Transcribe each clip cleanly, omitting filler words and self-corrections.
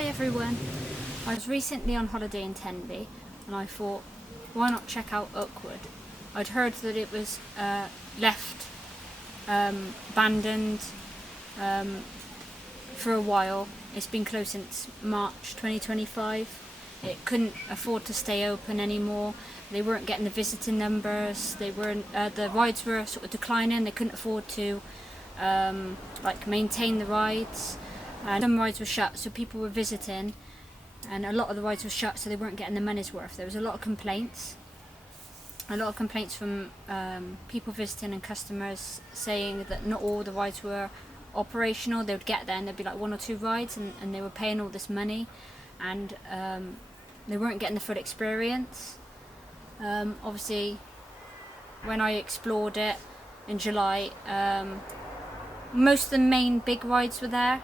Hi everyone. I was recently on holiday in Tenby and I thought, why not check out Oakwood? I'd heard that it was left abandoned for a while. It's been closed since March 2025. It couldn't afford to stay open anymore. They weren't getting the visiting numbers. They weren't. The rides were sort of declining. They couldn't afford to maintain the rides. And some rides were shut, so people were visiting, and a lot of the rides were shut, so they weren't getting the money's worth. There was a lot of complaints. From people visiting and customers saying that not all the rides were operational. They would get there and there'd be like one or two rides, and they were paying all this money, and they weren't getting the full experience. Obviously, when I explored it in July, most of the main big rides were there,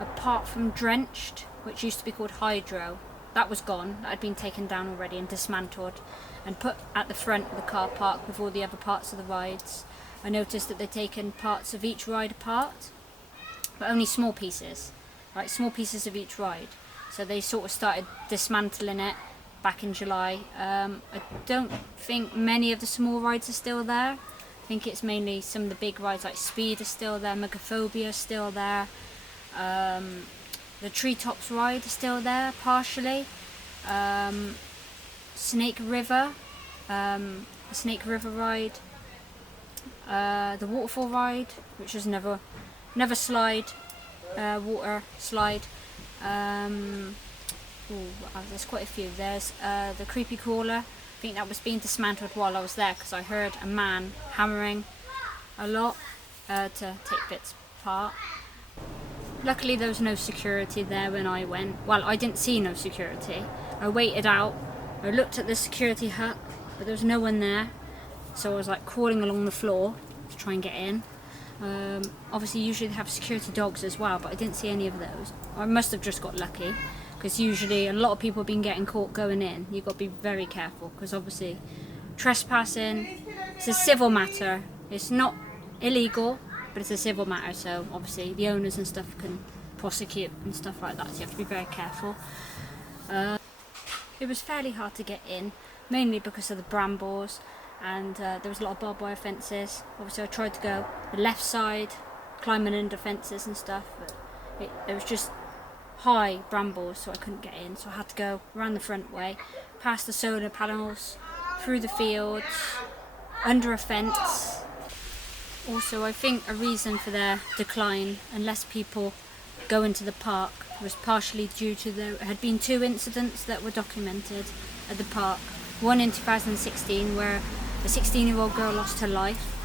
apart from Drenched, which used to be called Hydro. That was gone. That had been taken down already and dismantled and put at the front of the car park with all the other parts of the rides. I noticed that they'd taken parts of each ride apart, but only small pieces, right? Small pieces of each ride. So they sort of started dismantling it back in July. I don't think many of the small rides are still there. I think it's mainly some of the big rides like Speed are still there, Megaphobia is still there. The Treetops ride is still there, partially. Snake River ride. The Waterfall ride, which was never slide, water slide. There's quite a few. There's the Creepy Crawler. I think that was being dismantled while I was there because I heard a man hammering a lot to take bits apart. Luckily there was no security there when I went. Well, I didn't see no security. I waited out. I looked at the security hut, but there was no one there. So I was like crawling along the floor to try and get in. Obviously usually they have security dogs as well, but I didn't see any of those. I must have just got lucky, because usually a lot of people have been getting caught going in. You've got to be very careful, because obviously trespassing, it's a civil matter. It's not illegal, but it's a civil matter, so obviously the owners and stuff can prosecute and stuff like that, so you have to be very careful. It was fairly hard to get in, mainly because of the brambles, and there was a lot of barbed wire fences. Obviously I tried to go the left side, climbing under fences and stuff, but it was just high brambles, so I couldn't get in, so I had to go around the front way, past the solar panels, through the fields, under a fence. Also, I think a reason for their decline and less people going to the park was partially due to there had been two incidents that were documented at the park. One in 2016 where a 16-year-old girl lost her life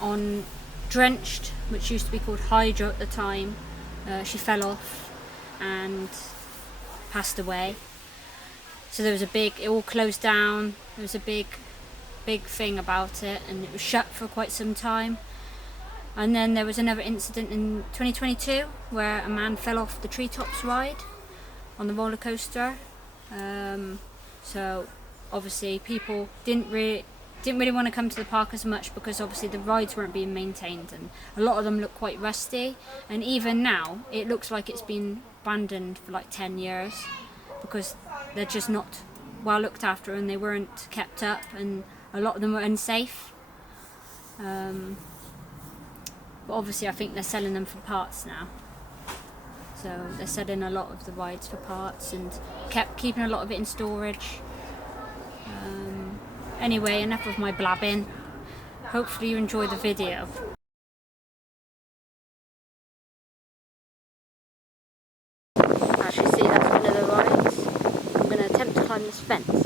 on Drenched, which used to be called Hydro at the time. She fell off and passed away. So there was it all closed down. There was a big thing about it, and it was shut for quite some time. And then there was another incident in 2022 where a man fell off the Treetops ride on the roller coaster. So obviously people didn't really want to come to the park as much, because obviously the rides weren't being maintained, and a lot of them look quite rusty, and even now it looks like it's been abandoned for like 10 years because they're just not well looked after and they weren't kept up, and a lot of them were unsafe. But obviously I think they're selling them for parts now. So they're selling a lot of the rides for parts and keeping a lot of it in storage. Anyway, enough of my blabbing. Hopefully you enjoy the video. As you see, that's one of the rides. I'm going to attempt to climb this fence.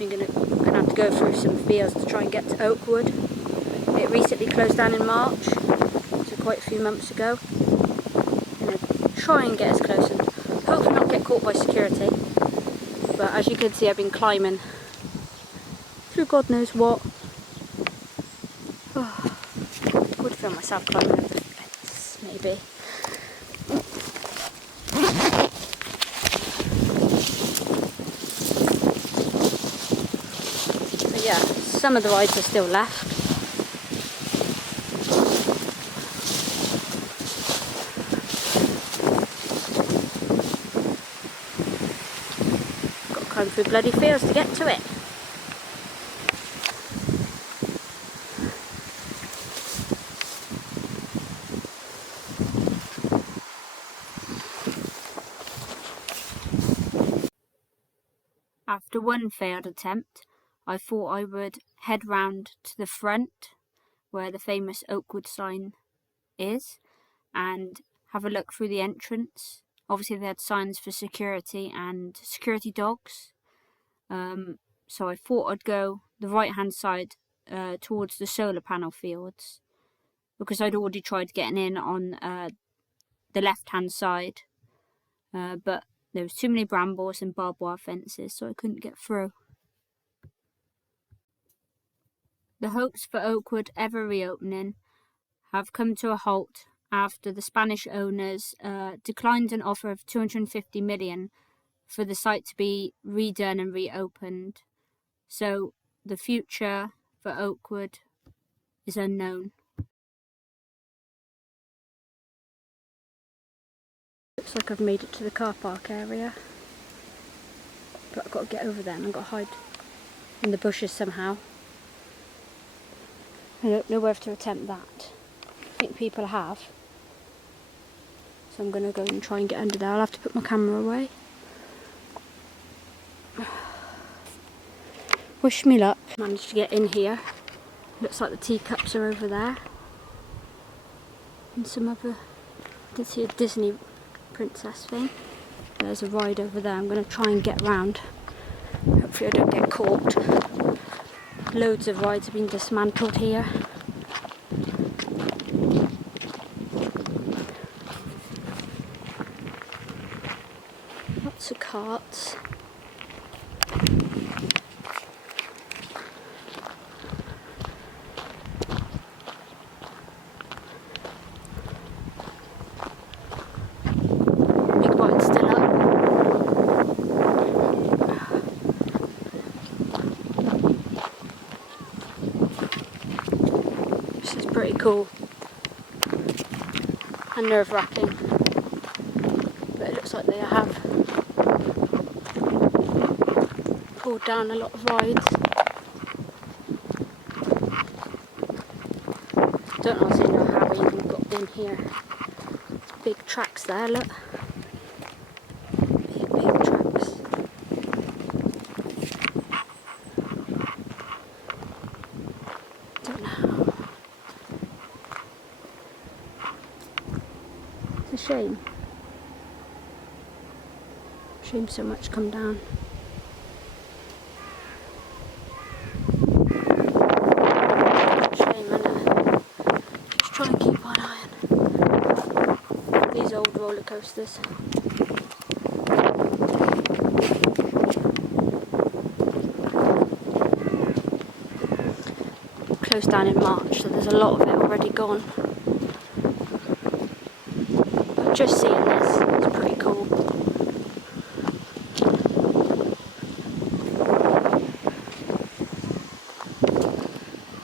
I'm going to have to go through some fields to try and get to Oakwood. It recently closed down in March, so quite a few months ago. I'm going to try and get as close and hopefully not get caught by security. But as you can see, I've been climbing through God knows what. Oh, I would feel myself climbing over the fence, maybe. So yeah, some of the rides are still left. climb through bloody fields to get to it. After one failed attempt, I thought I would head round to the front where the famous Oakwood sign is and have a look through the entrance. Obviously they had signs for security and security dogs, so I thought I'd go the right hand side towards the solar panel fields, because I'd already tried getting in on the left hand side, but there was too many brambles and barbed wire fences, so I couldn't get through. The hopes for Oakwood ever reopening have come to a halt after the Spanish owners declined an offer of 250 million for the site to be redone and reopened. So the future for Oakwood is unknown. Looks like I've made it to the car park area, but I've got to get over there and I've got to hide in the bushes somehow. I don't know whether to attempt that. I think people have. So I'm going to go and try and get under there. I'll have to put my camera away. Wish me luck. Managed to get in here. Looks like the teacups are over there. And some other... I did see a Disney princess thing. There's a ride over there. I'm going to try and get round. Hopefully I don't get caught. Loads of rides have been dismantled here. Lots of carts. Big ride's still up. This is pretty cool and nerve-wracking, but it looks like they have pulled down a lot of rides. Don't honestly know how we even got in here. There's big tracks there, look. Big tracks. Don't know. It's a shame. Shame so much come down. Shame, innit? Just try and keep one eye on these old roller coasters. Closed down in March, so there's a lot of it already gone. But just seeing this is pretty cool.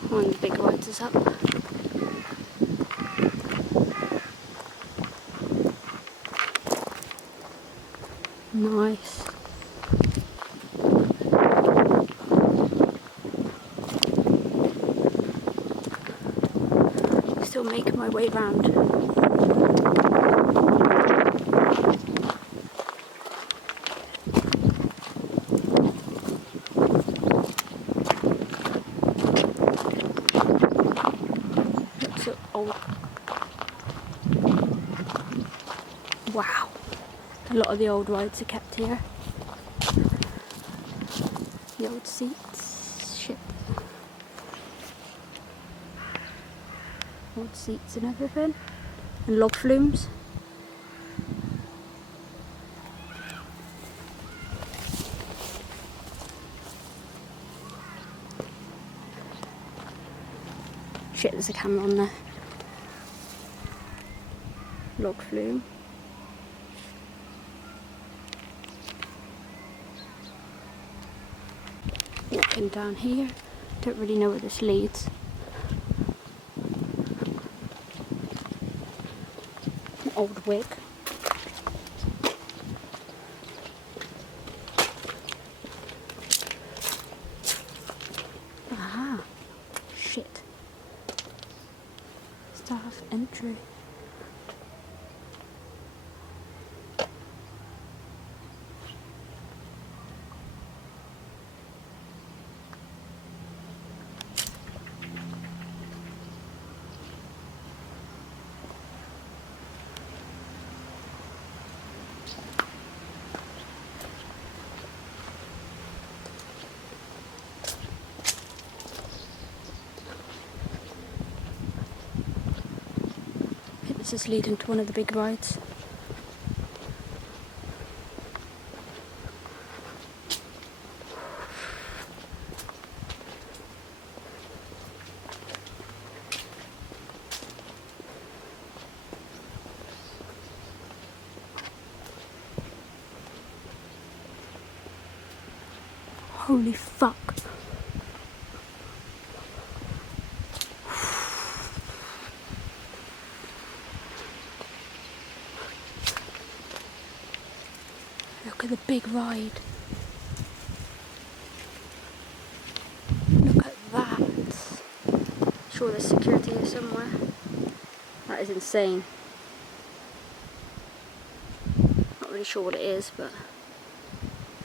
One of the big rides is up. Nice. Still making my way round. Looks so old. Wow. A lot of the old rides are kept here. The old seats, ship. Old seats and everything. And log flumes. Shit, there's a camera on there. Log flume. Walking down here, don't really know where this leads. An old wig. tree. This is leading to one of the big rides. Holy fuck. Look at the big ride. Look at that. Sure there's security here somewhere. That is insane. Not really sure what it is, but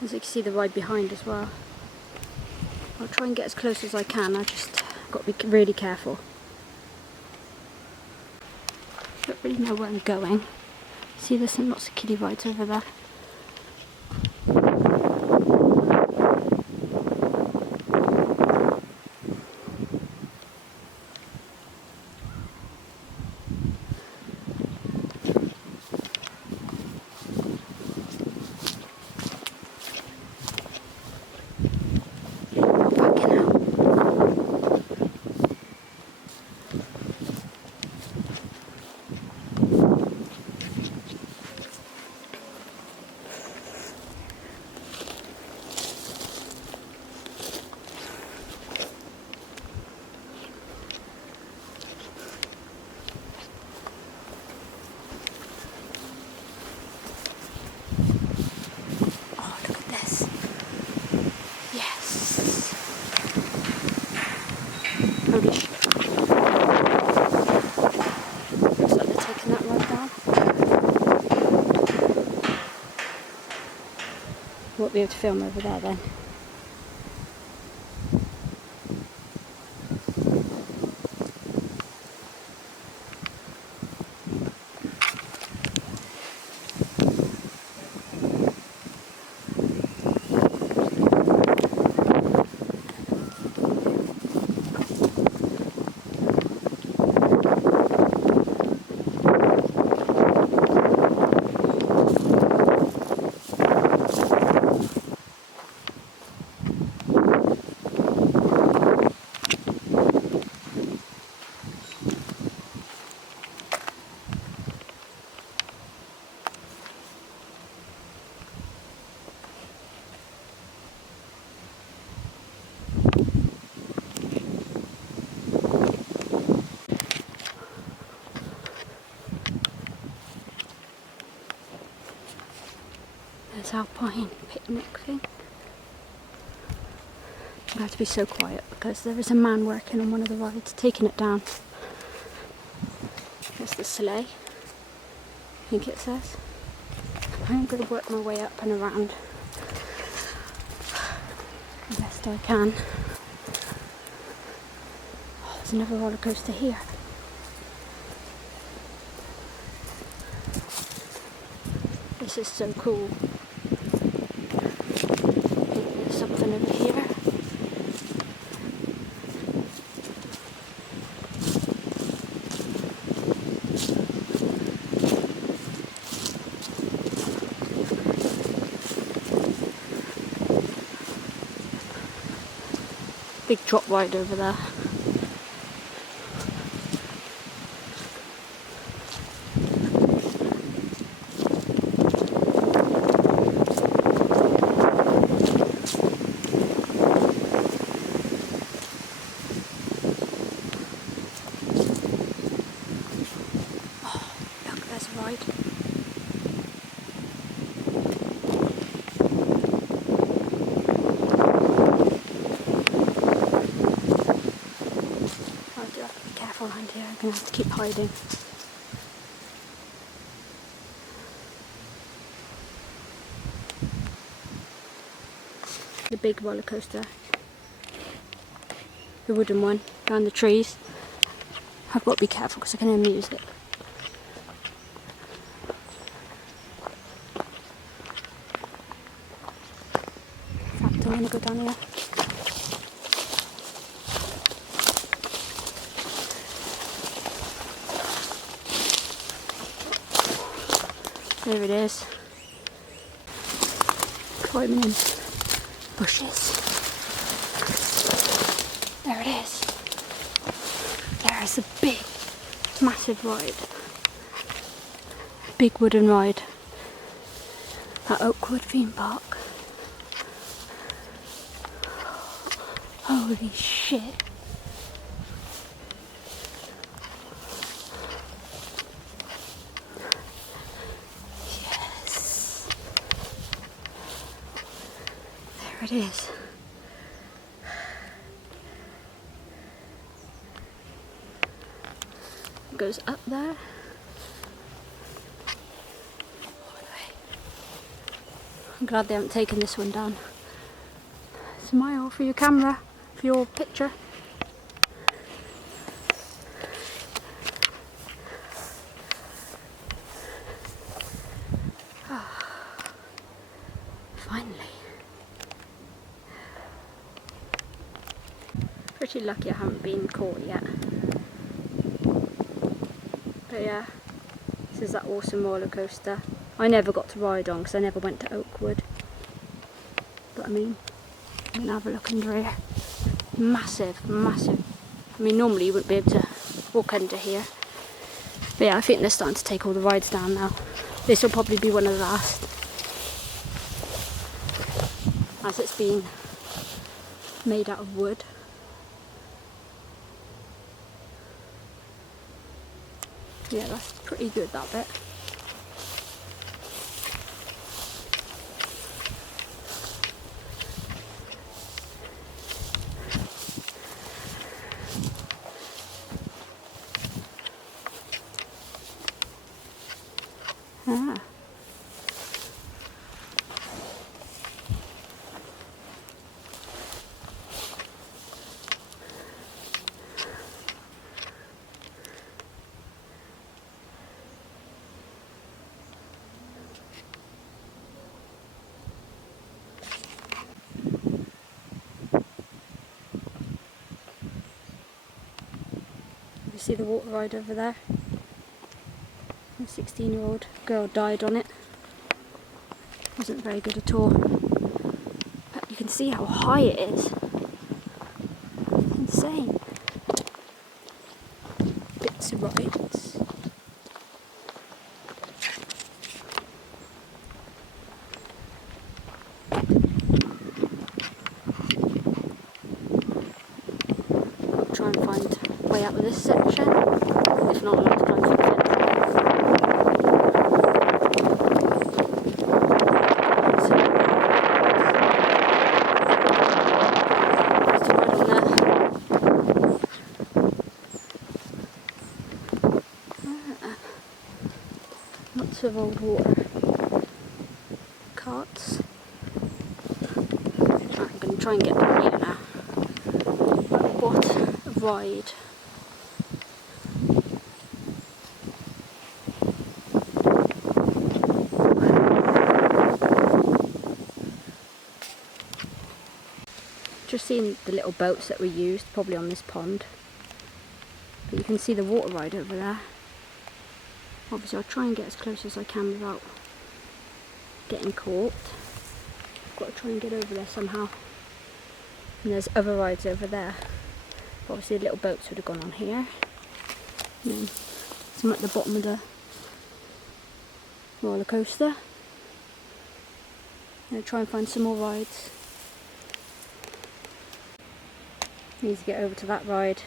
as you can see the ride behind as well. I'll try and get as close as I can, I just got to be really careful. Don't really know where I'm going. See, there's some lots of kiddie rides over there. Holy shit. Looks like they're taking that rod down. Won't be able to film over there then. There's Alpine picnic thing. I have to be so quiet because there is a man working on one of the rides, taking it down. There's the sleigh, I think it says. I'm going to work my way up and around the best I can. Oh, there's another roller coaster here. This is so cool. There's something over here. Big drop ride over there. Ride. I do have to be careful around here, I'm going to have to keep hiding. the big roller coaster. The wooden one, down the trees. I've got to be careful because I can hear music. In fact, I'm going to go down here. There it is. Climbing in bushes. There it is. There's a big, massive ride. Big wooden ride at Oakwood theme park. Holy shit. Yes. There it is. It goes up there. I'm glad they haven't taken this one down. Smile for your camera, for your picture. Finally. Pretty lucky I haven't been caught yet. But yeah, this is that awesome roller coaster. I never got to ride on because I never went to Oakwood. But I mean, you can have a look under here. Massive, massive. I mean, normally you wouldn't be able to walk under here. But yeah, I think they're starting to take all the rides down now. This will probably be one of the last, as it's been made out of wood. Yeah, that's pretty good, that bit. Ah. You see the water ride over there? A 16-year-old girl died on it. Wasn't very good at all. But you can see how high it is. It's insane. Bits of rides. I'll try and find a way out of this section. If not, I'll have to try and fix it. Lots of old water carts. I'm going to try and get down here now. What a ride. Just seen the little boats that were used, probably on this pond. But you can see the water ride over there. Obviously I'll try and get as close as I can without getting caught. I've got to try and get over there somehow. And there's other rides over there. But obviously the little boats would have gone on here. And then some at the bottom of the roller coaster. I'm going to try and find some more rides. Need to get over to that ride.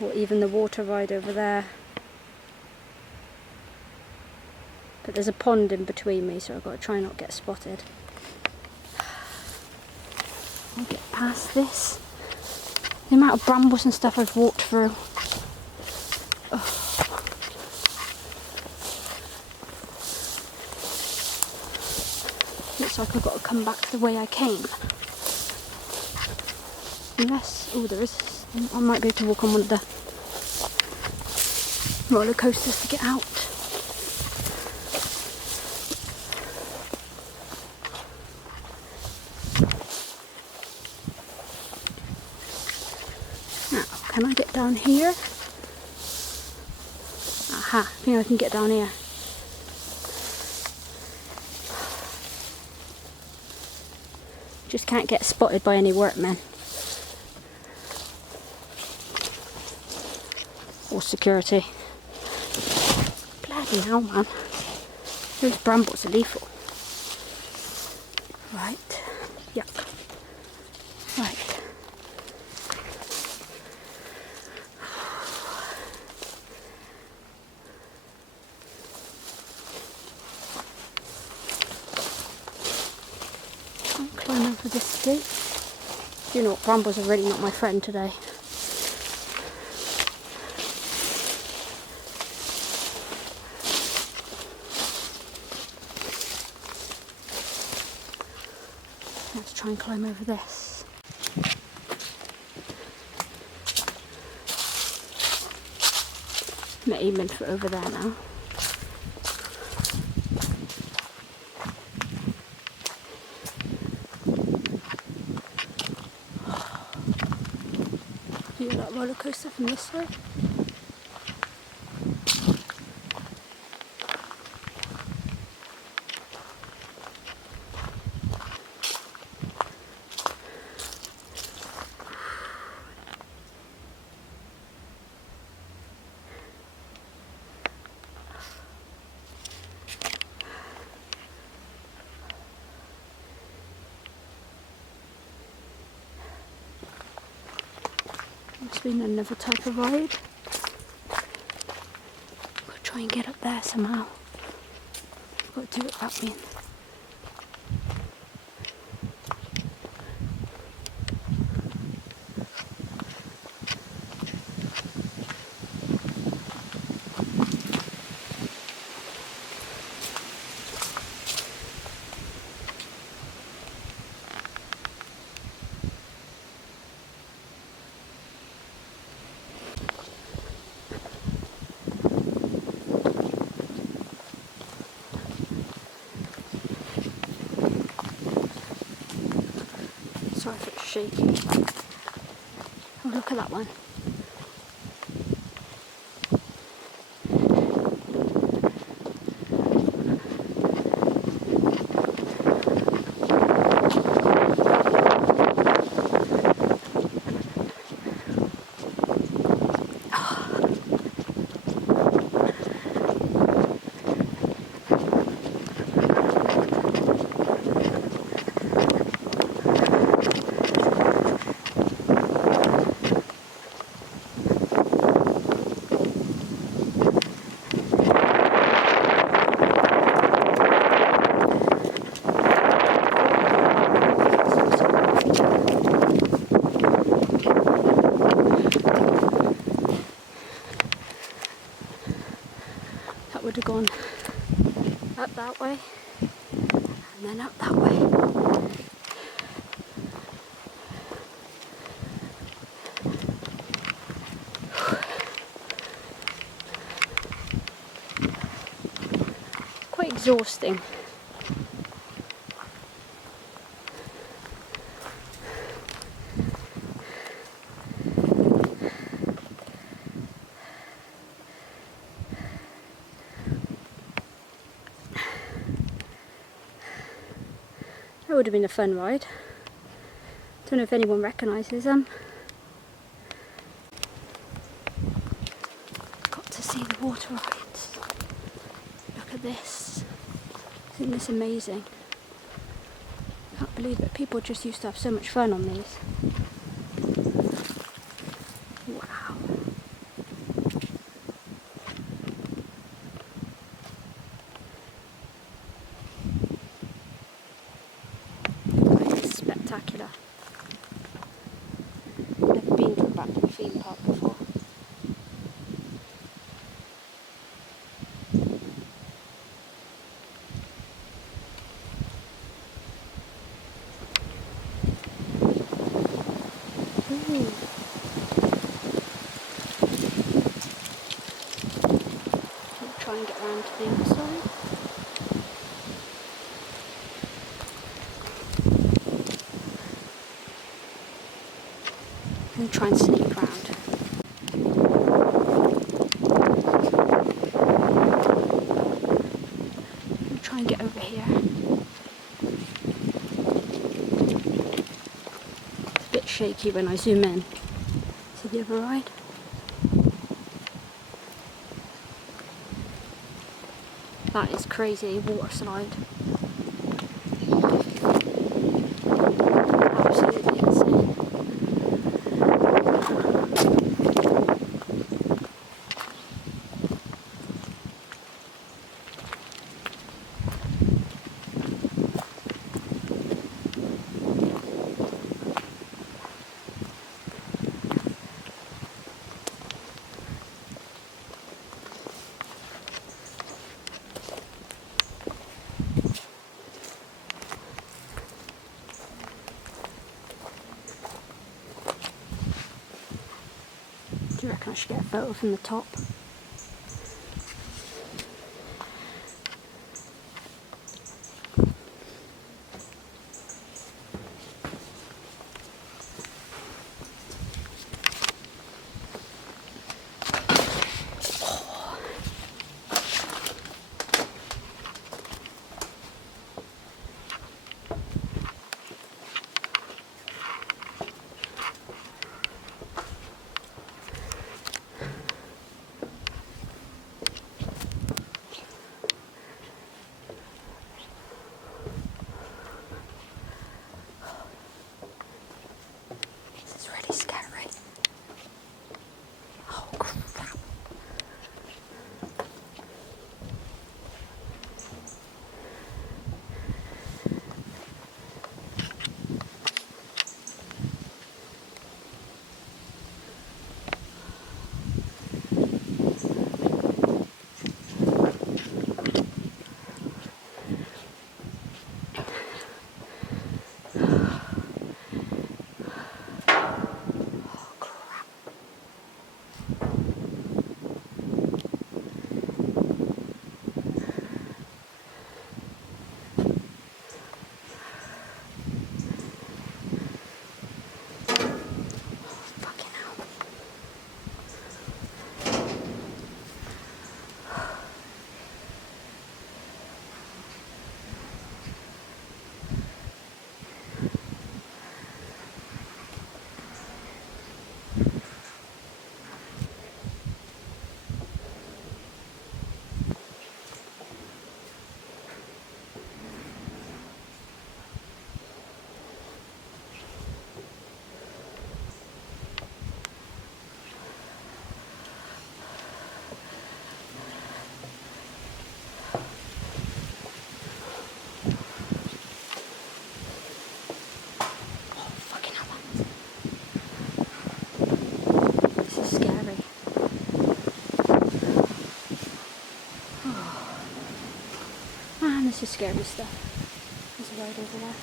Or even the water ride over there. But there's a pond in between me, so I've got to try not to get spotted. I'll get past this. The amount of brambles and stuff I've walked through. Oh. looks like I've got to come back the way I came. Unless, oh, there is, I might be able to walk on one of the roller coasters to get out. Now, can I get down here? Aha, I think I can get down here. Just can't get spotted by any workmen. Or security. Bloody hell, man. Those brambles are lethal. Right. Yuck. Right. I'll climb over this gate. You know what, brambles are really not my friend today. Let's try and climb over this. I'm aiming for over there now. Do you hear that roller coaster from this side? Must be another type of ride. Got to try and get up there somehow. Got to do it that way. Sorry if it's shaky. Oh, look at that one. Would have gone up that way and then up that way. Quite exhausting. That would have been a fun ride. Don't know if anyone recognises them. Got to see the water rides. Look at this. Isn't this amazing? Can't believe it. People just used to have so much fun on these. Wow. Spectacular. Never been to a back theme park before. I'm going to try and sneak round. Try and get over here. It's a bit shaky when I zoom in to the other ride. That is crazy, water slide. Absolutely insane. Do you reckon I should get a photo from the top? This is scary stuff. There's a road over there.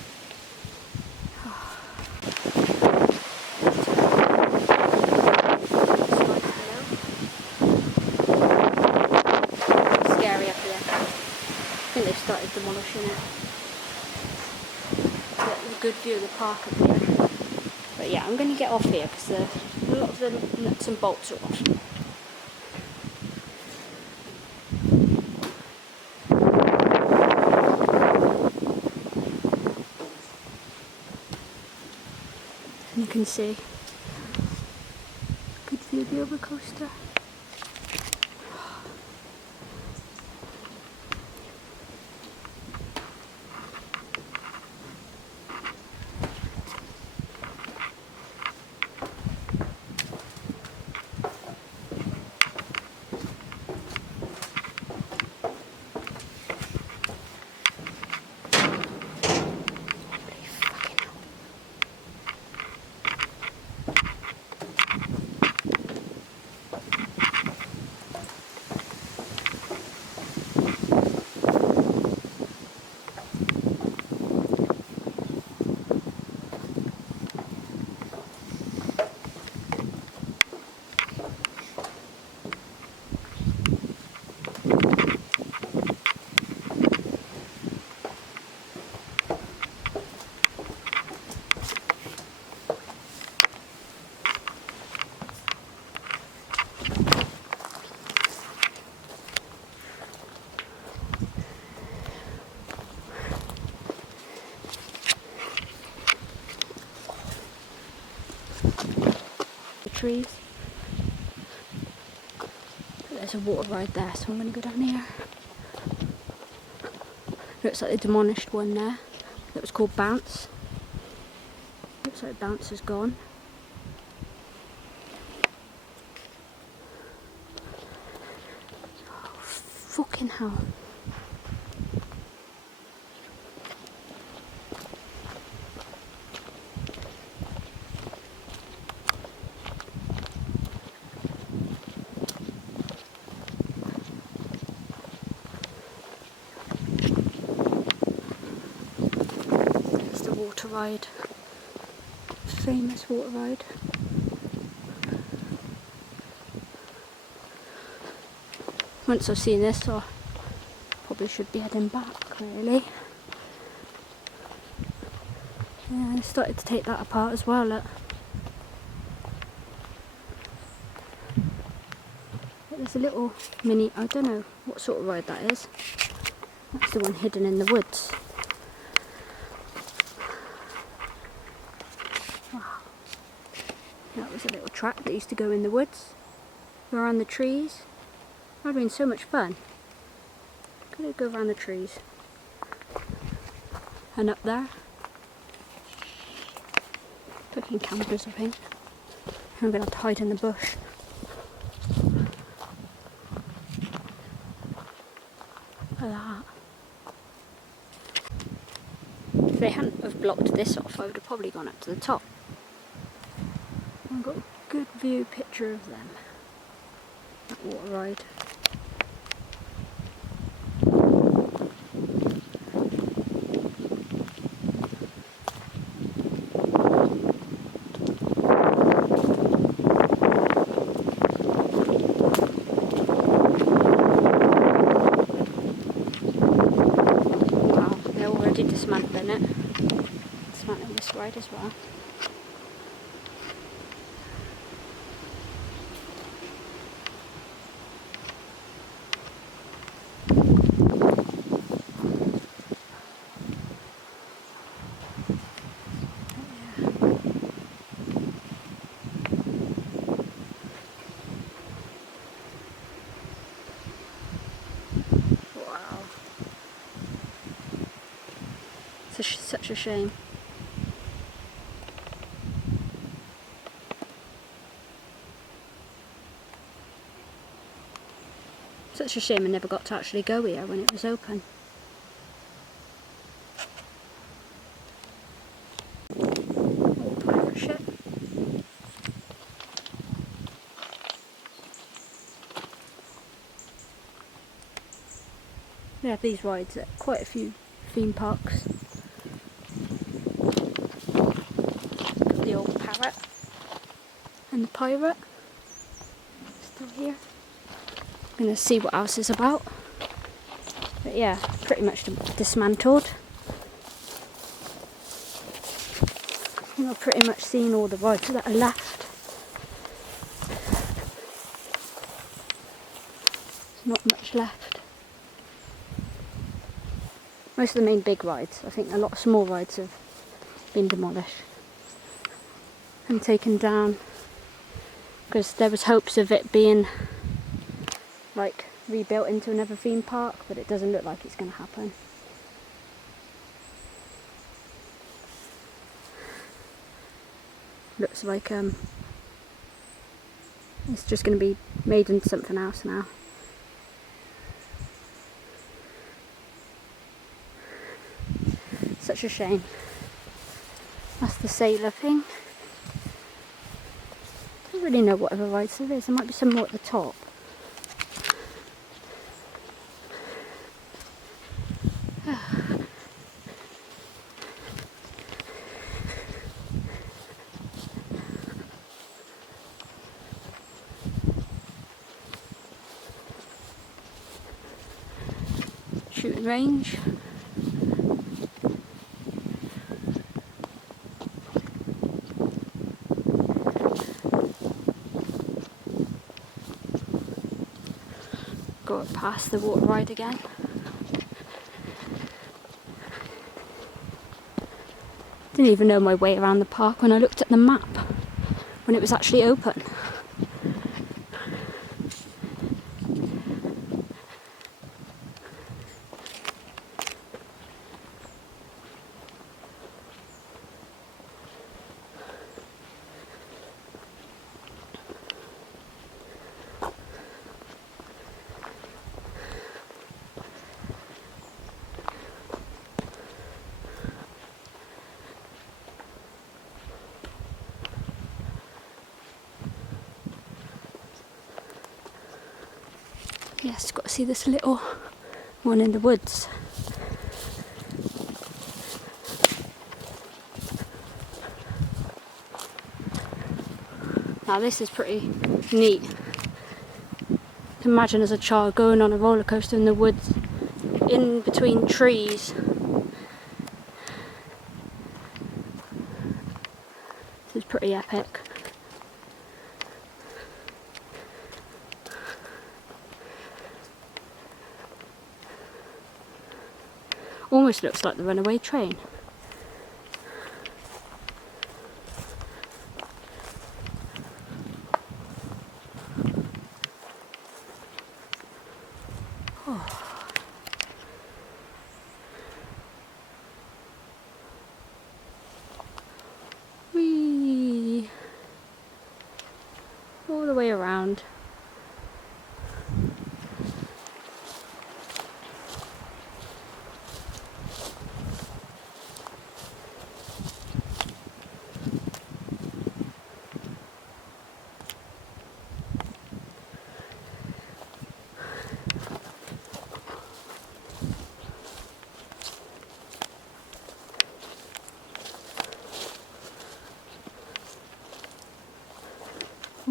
It's scary up here. I think they've started demolishing it. Get a good view of the park up here. But yeah, I'm going to get off here because a lot of the nuts and bolts are off. You can see good view of the roller coaster. trees. There's a water ride there, so I'm going to go down here. Looks like they demolished one there that was called Bounce. Looks like Bounce is gone. Oh, fucking hell. Water ride, famous water ride. Once I've seen this, I probably should be heading back, really. Yeah, I started to take that apart as well, look. There's a little mini, I don't know what sort of ride that is. That's the one hidden in the woods. That was a little track that used to go in the woods, around the trees. That would have been so much fun. Could it go around the trees? And up there. Fucking campers, I think. I'm going to have to hide in the bush. Look at that. If they hadn't have blocked this off, I would have probably gone up to the top. I've got a good view picture of them. That water ride. Wow, they're already dismantling it. Dismantling this ride as well. Such a shame. Such a shame I never got to actually go here when it was open. Old pirate ship. We have these rides at quite a few theme parks. Got the old parrot and the pirate still here. I'm going to see what else is about. But yeah, pretty much dismantled. I think I've pretty much seen all the rides that are left. There's not much left. Most of the main big rides. I think a lot of small rides have been demolished and taken down because there was hopes of it being like rebuilt into another theme park, but it doesn't look like it's going to happen. Looks like it's just going to be made into something else now. Such a shame. That's the sailor thing. I don't really know what other rides there is. There might be some more at the top. Shooting range. Go past the water ride again. Didn't even know my way around the park when I looked at the map when it was actually open. Yes, got to see this little one in the woods. Now this is pretty neat. Imagine as a child going on a roller coaster in the woods, in between trees. This is pretty epic. Almost looks like the runaway train. Whee! All the way around.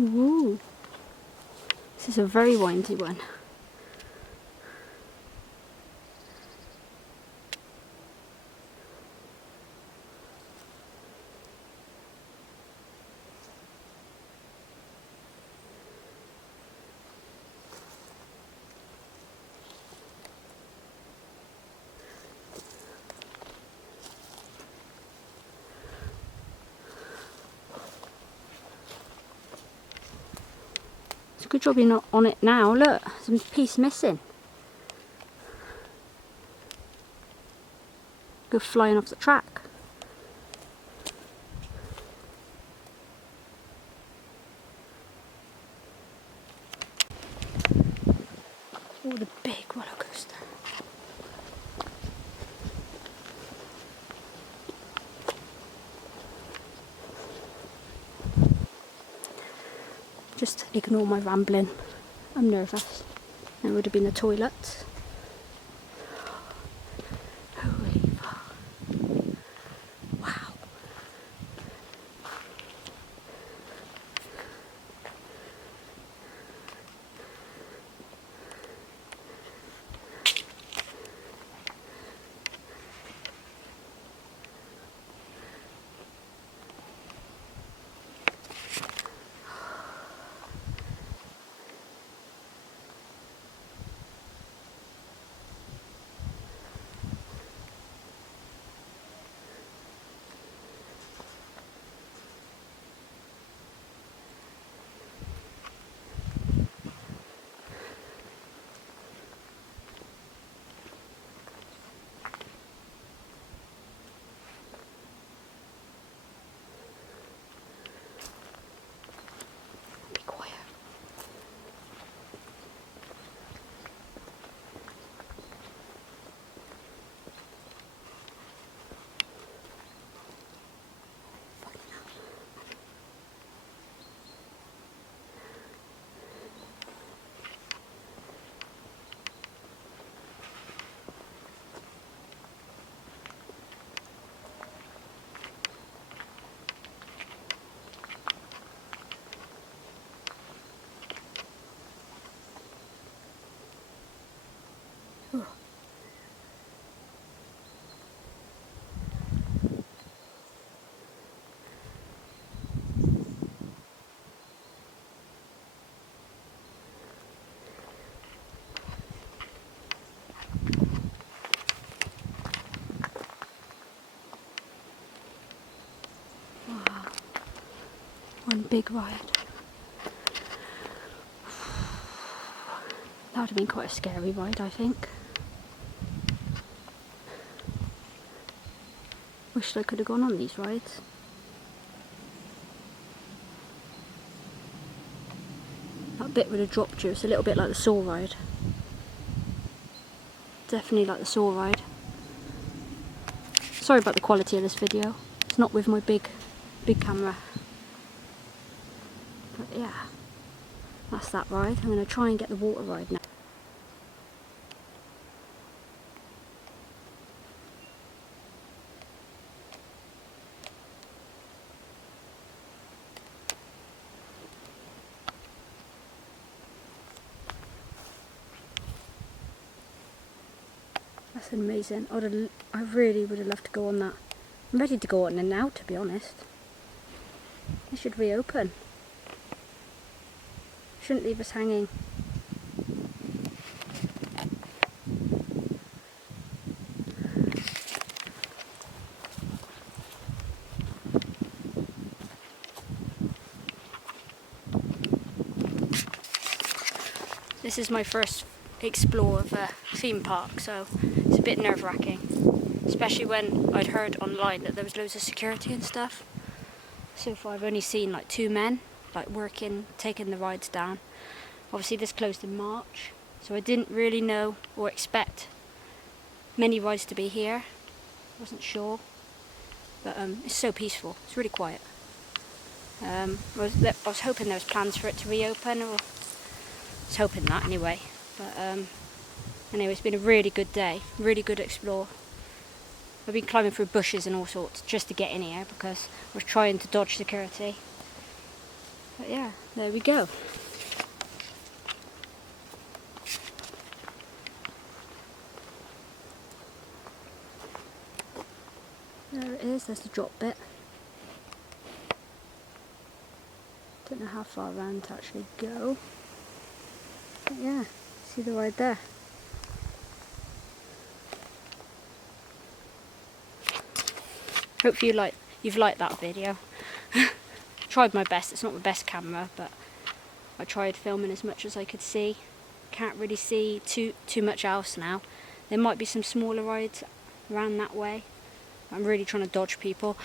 Ooh, this is a very windy one. It's a good job you're not on it now. Look, there's a piece missing. Go flying off the track. Oh, the big roller coaster. Just ignore my rambling. I'm nervous. There would have been the toilet. Holy fuck. Wow. One big ride. That would have been quite a scary ride, I think. Wished I could have gone on these rides. That bit would have dropped you. It's a little bit like the saw ride. Definitely like the saw ride. Sorry about the quality of this video. It's not with my big camera. But yeah, that's that ride. I'm going to try and get the water ride now. That's amazing. I really would have loved to go on that. I'm ready to go on it now, to be honest. They should reopen. Shouldn't leave us hanging. This is my first explore of a theme park, so it's a bit nerve-wracking, especially when I'd heard online that there was loads of security and stuff. So far I've only seen like 2 men like working, taking the rides down. Obviously this closed in March, so I didn't really know or expect many rides to be here. Wasn't sure, but it's so peaceful. It's really quiet. I was hoping there was plans for it to reopen, or I was hoping that anyway. But anyway, it's been a really good day, really good explore. I've been climbing through bushes and all sorts just to get in here because I was trying to dodge security. But yeah, there we go. There it is, there's the drop bit. Don't know how far around to actually go. But yeah, see the ride there. Hopefully you've liked that video. Tried my best, it's not my best camera, but I tried filming as much as I could see. Can't really see too much else now. There might be some smaller rides around that way. I'm really trying to dodge people.